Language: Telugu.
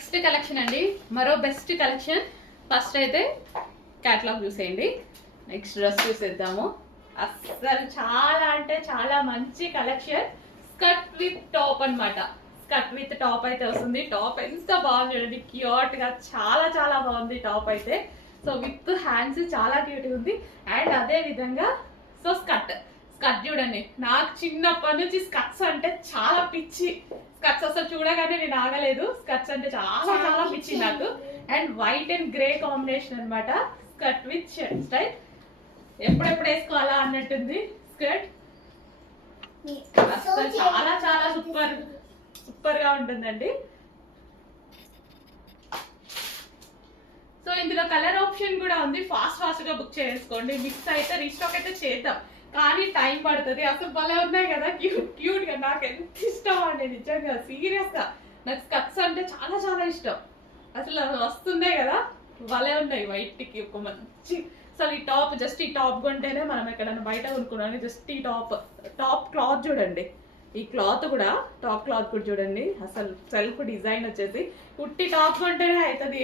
నెక్స్ట్ కలెక్షన్ అండి, మరో బెస్ట్ కలెక్షన్. ఫస్ట్ అయితే క్యాటలాగ్ చూసేయండి, నెక్స్ట్ డ్రెస్ చూసేద్దాము. అస్సలు చాలా అంటే చాలా మంచి కలెక్షన్. స్కర్ట్ విత్ టాప్ అన్నమాట. స్కర్ట్ విత్ టాప్ అయితే వస్తుంది. టాప్ ఎంత బాగుంది చూడండి, క్యూట్ గా చాలా చాలా బాగుంది టాప్ అయితే. సో విత్ హ్యాండ్స్ చాలా క్యూట్ ఉంది. అండ్ అదే విధంగా సో స్కర్ట్ చూడండి, నాకు చిన్నప్పటి నుంచి స్కర్ట్స్ అంటే చాలా పిచ్చి. స్కర్ట్స్ అసలు చూడగానే నేను ఆగలేదు. స్కర్ట్స్ అంటే చాలా చాలా పిచ్చి నాకు. And white and grey combination అన్నమాట. స్కర్ట్ విత్ షర్ట్ స్టైల్, ఎప్పుడెప్పుడు వేసుకోవాలా అన్నట్టుంది స్కర్ట్. అసలు చాలా చాలా సూపర్ సూపర్ గా ఉంటుందండి. సో ఇందులో కలర్ ఆప్షన్ కూడా ఉంది, ఫాస్ట్ గా బుక్ చేసుకోండి. మిక్స్ అయితే రీస్టాక్ అయితే చేద్దాం, కానీ టైం పడుతుంది. అసలు భలే ఉన్నాయి కదా, క్యూట్ గా. నాకు ఎంత ఇష్టం అండి నిజంగా, సీరియస్ గా. నాకు స్కర్ట్స్ అంటే చాలా చాలా ఇష్టం. అసలు వస్తున్నాయి కదా, భలే ఉన్నాయి. వైట్ కి ఒక మంచి, అసలు ఈ టాప్, జస్ట్ ఈ టాప్ కొంటేనే మనం ఎక్కడైనా బయట కొనుక్కున్నాను. జస్ట్ ఈ టాప్ క్లాత్ చూడండి, ఈ క్లాత్ కూడా, టాప్ క్లాత్ కూడా చూడండి. అసలు సెల్ఫ్ డిజైన్ వచ్చేసి కుట్టి టాప్ కొంటేనే అవుతుంది.